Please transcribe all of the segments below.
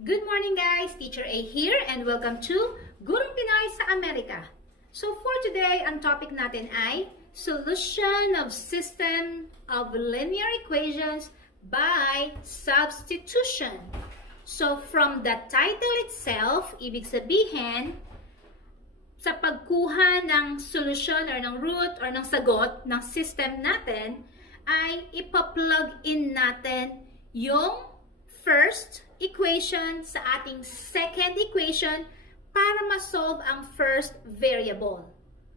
Good morning guys! Teacher A here and welcome to Gurong Pinoy sa Amerika. So for today, ang topic natin ay Solution of System of Linear Equations by Substitution. So from the title itself, ibig sabihin, sa pagkuha ng solution or ng root or ng sagot ng system natin, ay ipa-plug in natin yung first equation sa ating second equation para ma-solve ang first variable.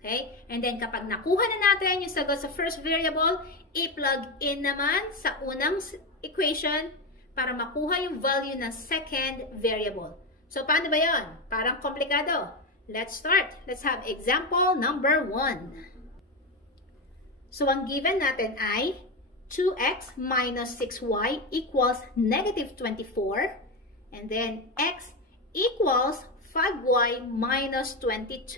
Okay? And then kapag nakuha na natin yung sagot sa first variable, i-plug in naman sa unang equation para makuha yung value ng second variable. So paano ba yun? Parang komplikado. Let's start. Let's have example number 1. So ang given natin ay 2x minus 6y equals negative 24. And then x equals 5y minus 22.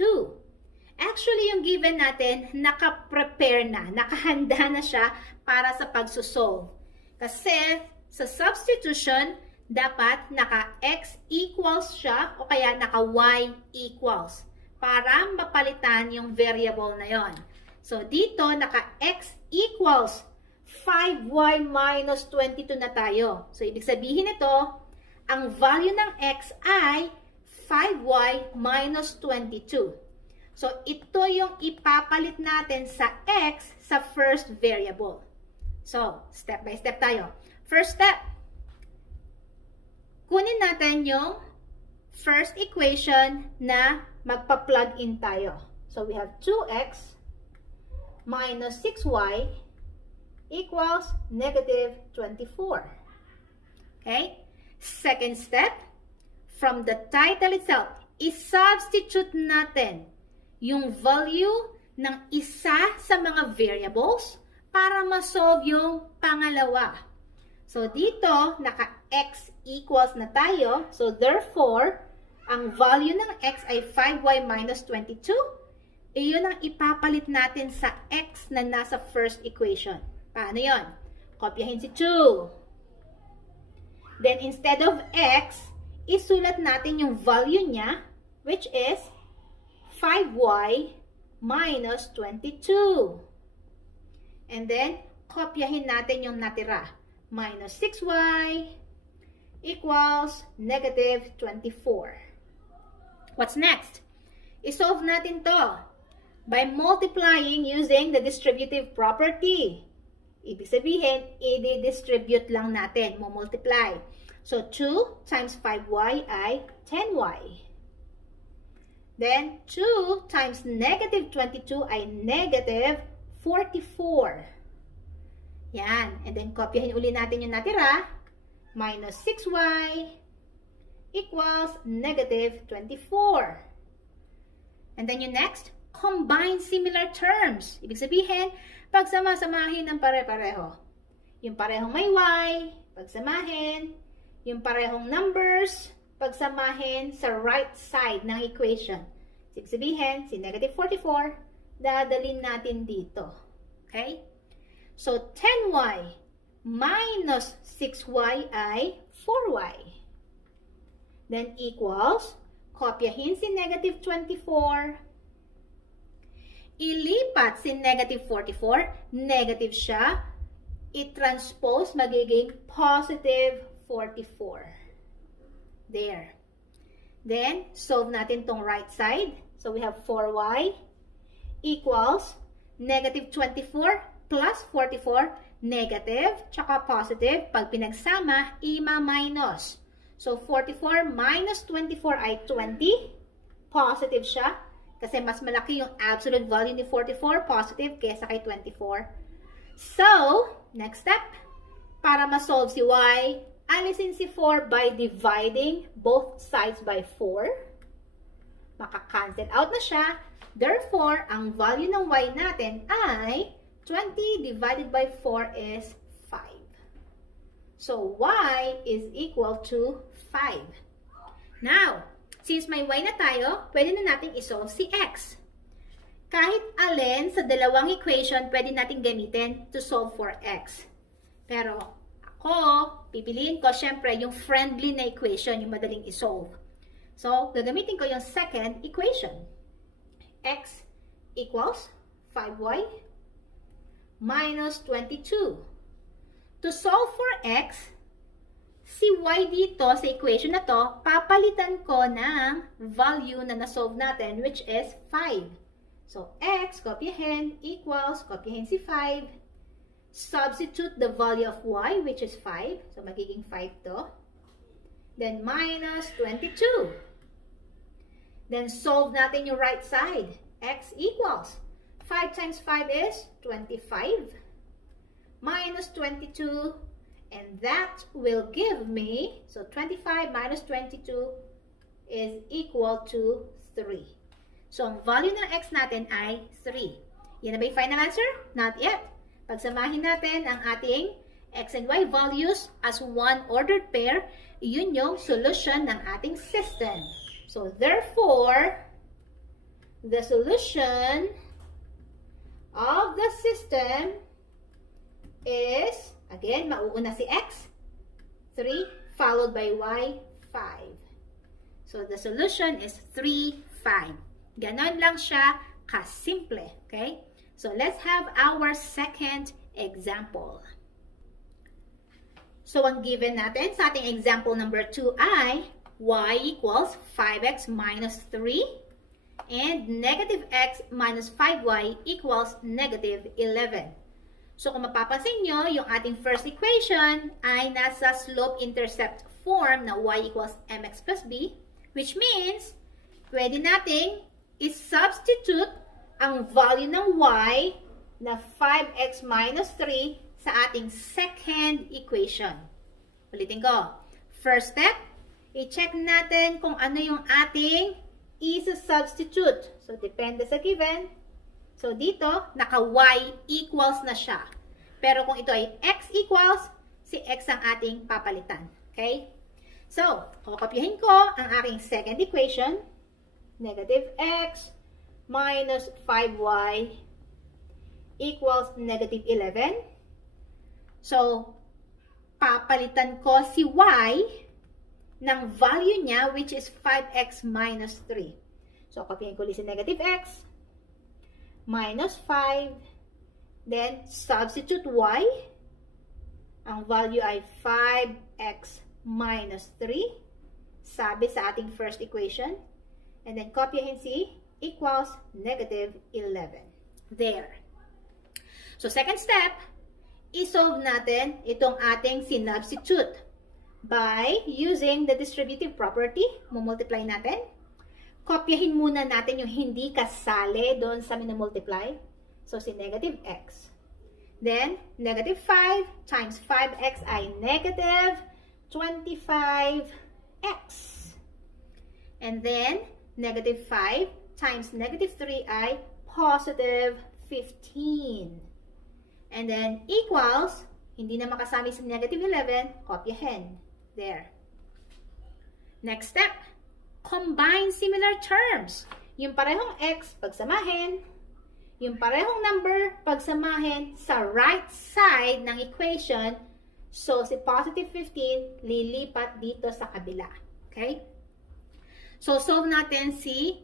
Actually, yung given natin, naka-prepare na, nakahanda na siya para sa pagsusolve. Kasi sa substitution, dapat naka-x equals siya o kaya naka-y equals para mapalitan yung variable na yon. So dito, naka-x equals 5y minus 22 na tayo. So, ibig sabihin ito, ang value ng x ay 5y minus 22. So, ito yung ipapalit natin sa x sa first variable. So, step by step tayo. First step, kunin natin yung first equation na magpa-plug in tayo. So, we have 2x minus 6y equals negative 24. Okay? Second step, from the title itself, i-substitute natin yung value ng isa sa mga variables para ma-solve yung pangalawa. So, dito, naka-x equals na tayo. So, therefore, ang value ng x ay 5y minus 22. Iyon ang ipapalit natin sa x na nasa first equation. Paano yun? Kopyahin si 2. Then, instead of x, isulat natin yung value niya, which is 5y minus 22. And then, kopyahin natin yung natira. Minus 6y equals negative 24. What's next? Isolve natin to by multiplying using the distributive property. Ibig sabihin, i-distribute lang natin, multiply. So, 2 times 5y ay 10y. Then, 2 times negative 22 ay negative 44. Yan. And then, kopyahin uli natin yung natira. Minus 6y equals negative 24. And then, yung next, combine similar terms. Ibig sabihin, pagsama-samahin ng pare-pareho. Yung parehong may y, pagsamahin. Yung parehong numbers, pagsamahin sa right side ng equation. Ibig sabihin, si negative 44, dadalhin natin dito. Okay? So, 10y minus 6y ay 4y. Then, equals, kopyahin si negative 24, ilipat si negative 44, negative siya, i-transpose, magiging positive 44. There. Then, solve natin tong right side. So, we have 4y equals negative 24 plus 44, negative, tsaka positive. Pag pinagsama, ima-minus. So, 44 minus 24 ay 20. Positive siya. Kasi mas malaki yung absolute value ni 44, positive, kesa kay 24. So, next step, para ma-solve si y, alisin si 4 by dividing both sides by 4. Maka-cancel out na siya. Therefore, ang value ng y natin ay 20 divided by 4 is 5. So, y is equal to 5. Now, since may y na tayo, pwede na natin isolve si x. Kahit alin sa dalawang equation, pwede natin gamitin to solve for x. Pero, ko, pipiliin ko syempre yung friendly na equation, yung madaling isolve. So, gagamitin ko yung second equation. X equals 5y minus 22. To solve for x, si y dito sa equation na to, papalitan ko ng value na na-solve natin, which is 5. So, x, kopyahin, equals, kopyahin si 5. Substitute the value of y, which is 5. So, magiging 5 to. Then, minus 22. Then, solve natin yung right side. X equals 5 times 5 is 25. Minus 22. And that will give me, so 25 minus 22 is equal to 3. So, ang value ng x natin ay 3. Yan na ba yung final answer? Not yet. Pagsamahin natin ang ating x and y values as one ordered pair, yun yung solution ng ating system. So, therefore, the solution of the system is, again, mauuna si x, 3, followed by y, 5. So, the solution is 3, 5. Ganon lang siya kasimple. Okay? So, let's have our second example. So, ang given natin sa ating example number 2 ay y equals 5x minus 3 and negative x minus 5y equals negative 11. So, kung mapapansin nyo, yung ating first equation ay nasa slope-intercept form na y equals mx plus b, which means, pwede nating i-substitute ang value ng y na 5x minus 3 sa ating second equation. Ulitin ko. First step, i-check natin kung ano yung ating i-substitute. So, depende sa given. So, dito, naka-y equals na siya. Pero kung ito ay x equals, si x ang ating papalitan. Okay? So, kokopyahin ko ang aking second equation. Negative x minus 5y equals negative 11. So, papalitan ko si y ng value niya, which is 5x minus 3. So, kopyahin ko ulit si negative x minus 5, then substitute y, ang value ay 5x minus 3, sabi sa ating first equation, and then kopyahin si equals negative 11. There. So, second step, isolve natin itong ating sinubstitute by using the distributive property. Mumultiply natin. Kopyahin muna natin yung hindi kasali doon sa minumultiply. So, si negative x. Then, negative 5 times 5x ay negative 25x. And then, negative 5 times negative 3 ay positive 15. And then, equals, hindi na makasama sa negative 11, kopyahin. There. Next step. Combine similar terms. Yung parehong x, pagsamahin. Yung parehong number, pagsamahin sa right side ng equation. So, si positive 15, lilipat dito sa kabila. Okay? So, solve natin si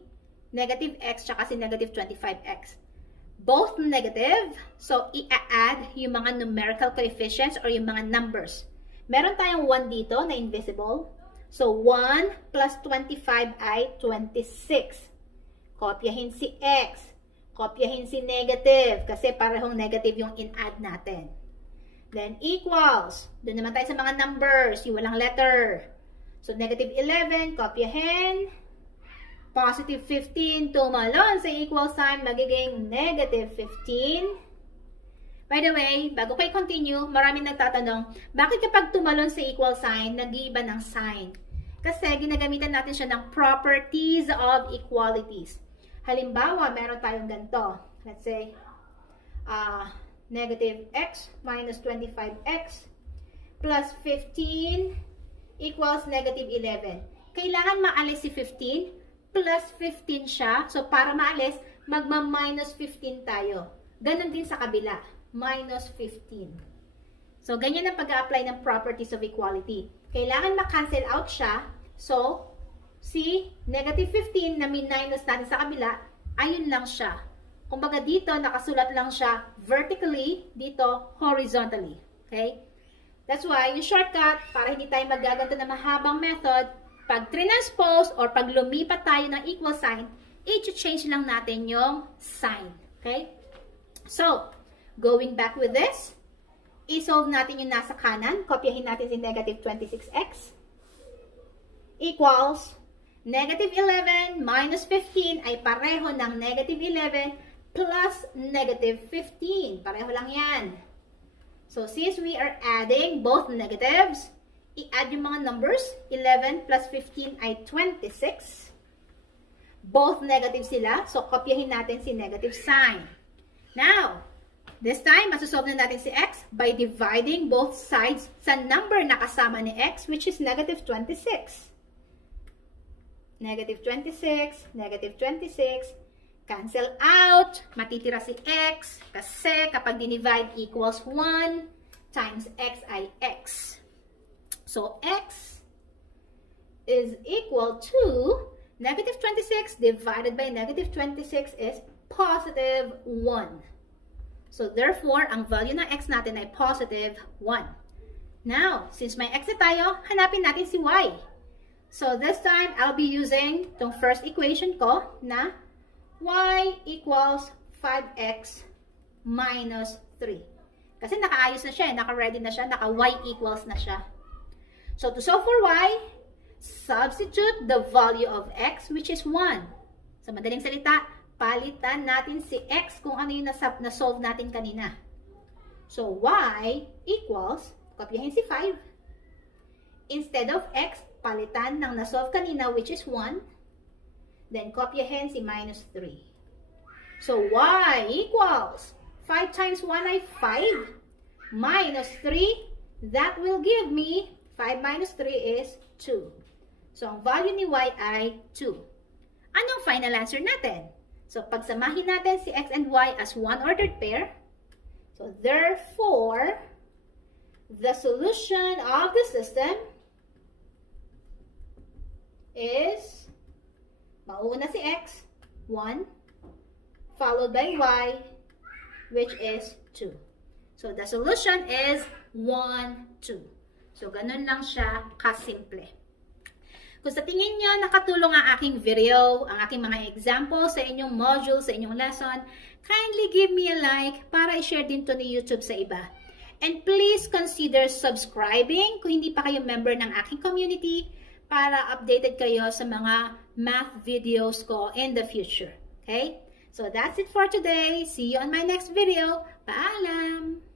negative x tsaka si negative 25x. Both negative. So, i-add yung mga numerical coefficients or yung mga numbers. Meron tayong 1 dito na invisible. So, 1 plus 25 ay 26. Kopyahin si x. Kopyahin si negative. Kasi parehong negative yung in-add natin. Then, equals. Doon naman tayo sa mga numbers. Yung walang letter. So, negative 11. Kopyahin. Positive 15. Tumalon sa equal sign. Magiging negative 15. By the way, bago kayo continue, maraming nagtatanong, bakit kapag tumalon sa equal sign, nag-iiba ng sign? Kasi ginagamitan natin siya ng properties of equalities. Halimbawa, meron tayong ganito. Let's say, negative x minus 25x plus 15 equals negative 11. Kailangan maalis si 15, plus 15 siya. So, para maalis, magma-minus 15 tayo. Ganon din sa kabila. Minus 15. So, ganyan ang pag-a-apply ng properties of equality. Kailangan ma-cancel out siya. So, si negative 15 na minus natin sa kabila, ayun lang siya. Kumbaga dito, nakasulat lang siya vertically, dito horizontally. Okay? That's why, yung shortcut, para hindi tayo magaganto na mahabang method, pag transpose or pag lumipat tayo ng equal sign, i-change lang natin yung sign. Okay? So, going back with this, i-solve natin yung nasa kanan. Kopyahin natin si negative 26x equals negative 11 minus 15 ay pareho ng negative 11 plus negative 15. Pareho lang yan. So, since we are adding both negatives, i-add yung mga numbers. 11 plus 15 ay 26. Both negative sila. So, kopyahin natin si negative sign. Now, this time, masosolve na natin si x by dividing both sides sa number na kasama ni x, which is negative 26. Negative 26, negative 26, cancel out, matitira si x, kasi kapag dinivide equals 1 times x ay x. So, x is equal to negative 26 divided by negative 26 is positive 1. So, therefore, ang value ng x natin ay positive 1. Now, since may x na tayo, hanapin natin si y. So, this time, I'll be using itong first equation ko na y equals 5x minus 3. Kasi nakaayos na siya, naka-ready na siya, naka-y equals na siya. So, to solve for y, substitute the value of x, which is 1. Sa madaling salita, palitan natin si x kung ano yung na-solve natin kanina. So, y equals, kopyahin si 5. Instead of x, palitan ng na-solve kanina, which is 1. Then, kopyahin si minus 3. So, y equals 5 times 1 ay 5. Minus 3, that will give me, 5 minus 3 is 2. So, ang value ni y ay 2. Anong final answer natin? So, pagsamahin natin si x and y as one-ordered pair. So, therefore, the solution of the system is, mauna si x, 1, followed by y, which is 2. So, the solution is 1, 2. So, ganun lang siya kasimple. Kung sa tingin nyo nakatulong ang aking video, ang aking mga examples sa inyong module, sa inyong lesson, kindly give me a like para i-share din to ni YouTube sa iba. And please consider subscribing kung hindi pa kayo member ng aking community para updated kayo sa mga math videos ko in the future. Okay? So that's it for today. See you on my next video. Paalam!